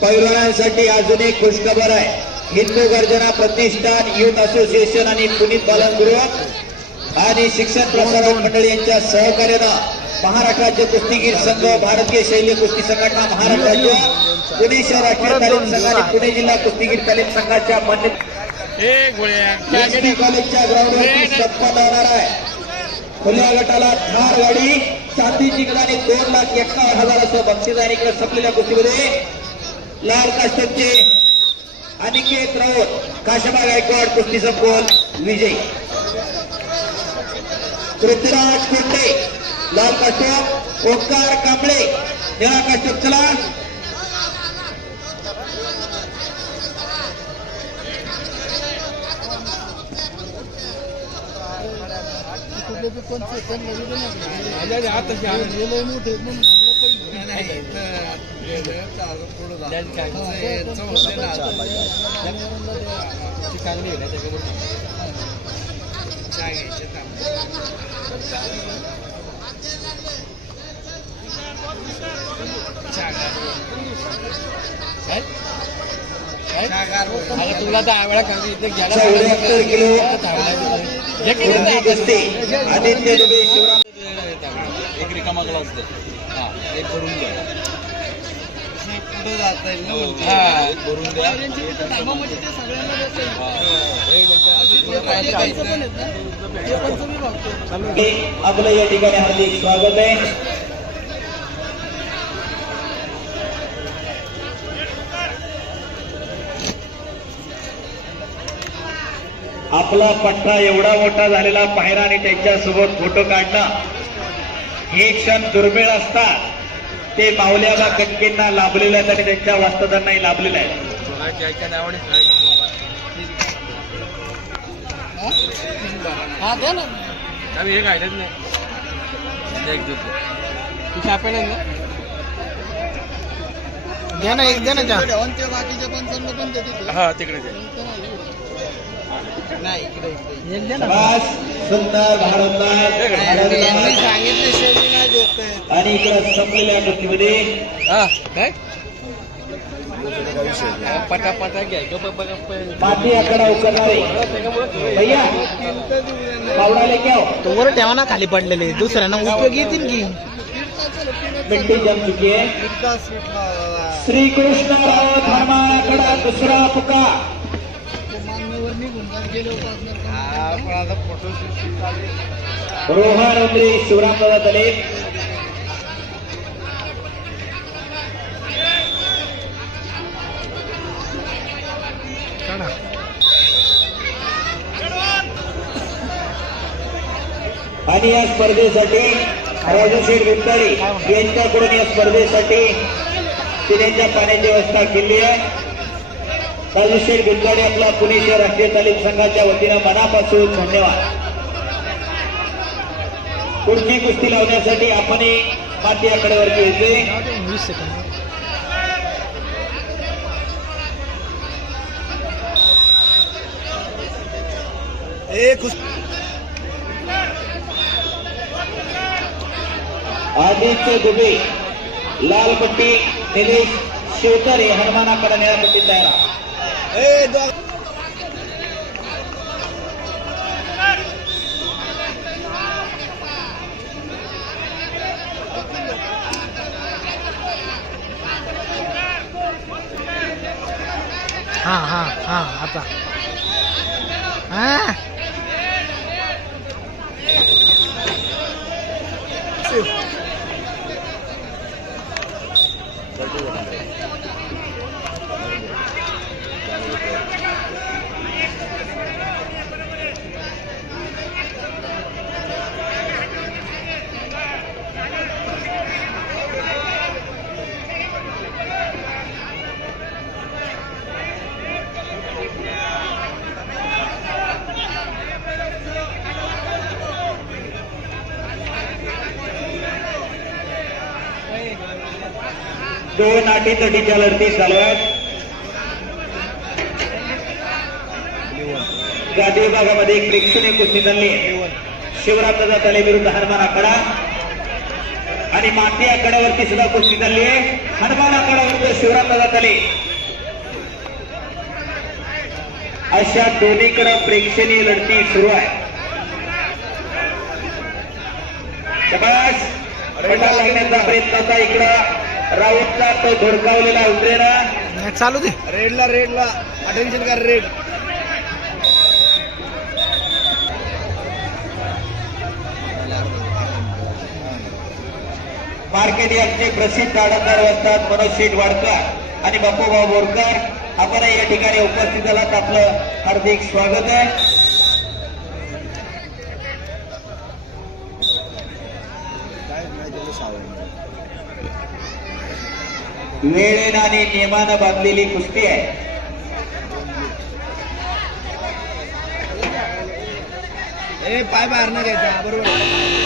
पैलवानांसाठी अजून एक खुशखबर आहे. हिंदू गर्जना प्रतिष्ठान युथ असोसिएशन आणि पुनीत बालनगृह आणि शिक्षण प्रसारक मंडळी यांच्या सहकार्यानं महाराष्ट्र राज्य कुस्तीगीर संघ भारतीय शैली कुस्ती संघटना महाराष्ट्र राज्य पुणे शहर राष्ट्रीय तालीम संघ आणि पुणे जिल्हा कुस्तीगीर तालीम संघाच्या मान्य कॉलेजच्या ग्राउंडवरती संपन्न होणार आहे. खुल्या गटाला ठार गाडी सातवी जिंकणारे दोन लाख एकावन्न हजार असं बक्षीस आणि इकडे संपलेल्या गोष्टीमध्ये लाल कास्टमचे अनिकेत राऊत काशाबा गायकवाड कुस्ती संपवून विजय. पृथ्वीराज कुंडे लाल कास्टम ओंकार कांबळे निळा कास्टम चला. तुला दहा वेळा खाली इथे घ्यायला चौऱ्याहत्तर किलो कुस्ती कुस्ती आदित्य दुबे शिवराम एक रिकामा ग्लास दे. हा एक भरून द्या. हा भरून द्या. आपलं या ठिकाणी हार्दिक स्वागत आहे. आपला पट्टा एवढा मोठा झालेला पायरा आणि त्यांच्यासोबत फोटो काढणं हे क्षण दुर्मिळ असतात. ते माऊल्याला कटकेंना लाभलेले आहेत आणि त्यांच्या वास्तवांनाही लाभलेले आहेत हा द्या ना. हे एक द्या ना. हा तिकडे आणि इकडं संपलेल्या हा काय? पटा पटा घ्या आकडा उचलणारे भैया पावडाले क्या हो? तो वर ठेवा ना खाली पडलेले. दुसऱ्यांना उपयोग येतील की? मिट्टी जम चुकी है श्री कृष्ण राव धर्माकडा दुसरा पुका रोहन उमरे शिवरामदादा तले आणि या स्पर्धेसाठी राजूशेठ गुप्तारी यांच्याकडून या स्पर्धेसाठी पिण्याच्या पाण्याची व्यवस्था केली आहे राजूशेठ गुप्तारी आपला पुणे शहर राष्ट्रीय तालीम संघाच्या वतीनं मनापासून धन्यवाद. पुढची कुस्ती लावण्यासाठी आपणही माती आकड्यावरती येते आदित्य दुबे लाल पट्टी निलेश शिवतरे हनुमानाकडे निळ्या पट्टी तयार हा हा हा आता हा दोन अटी तटीच्या लढती चालू आहेत गादी विभागामध्ये एक प्रेक्षणीय कुस्ती झाली शिवराम दादा तले विरुद्ध हनुमान आकडा आणि माती आकड्यावरती सुद्धा कुस्ती झाली आहे. हनुमान विरुद्ध शिवराम जात आले अशा दोन्हीकडे प्रेक्षणीय लढती सुरू आहे. शबास पटा लागण्याचा प्रयत्न होता इकडं. राऊतचा तो धोडकावलेला उतरेना. नाही, चालू दे. रेडला रेडला. अटेन्शन कर रेड. मार्केट यार्डचे प्रसिद्ध आडतदार असतात मनोज शेठ वाडकर आणि बापूभाऊ बोरकर. आपण या ठिकाणी उपस्थित झालात आपलं हार्दिक स्वागत आहे. वेळेनं आणि नियमानं बांधलेली कुस्ती आहे. पाय बाहेर ना घ्यायचा बरोबर.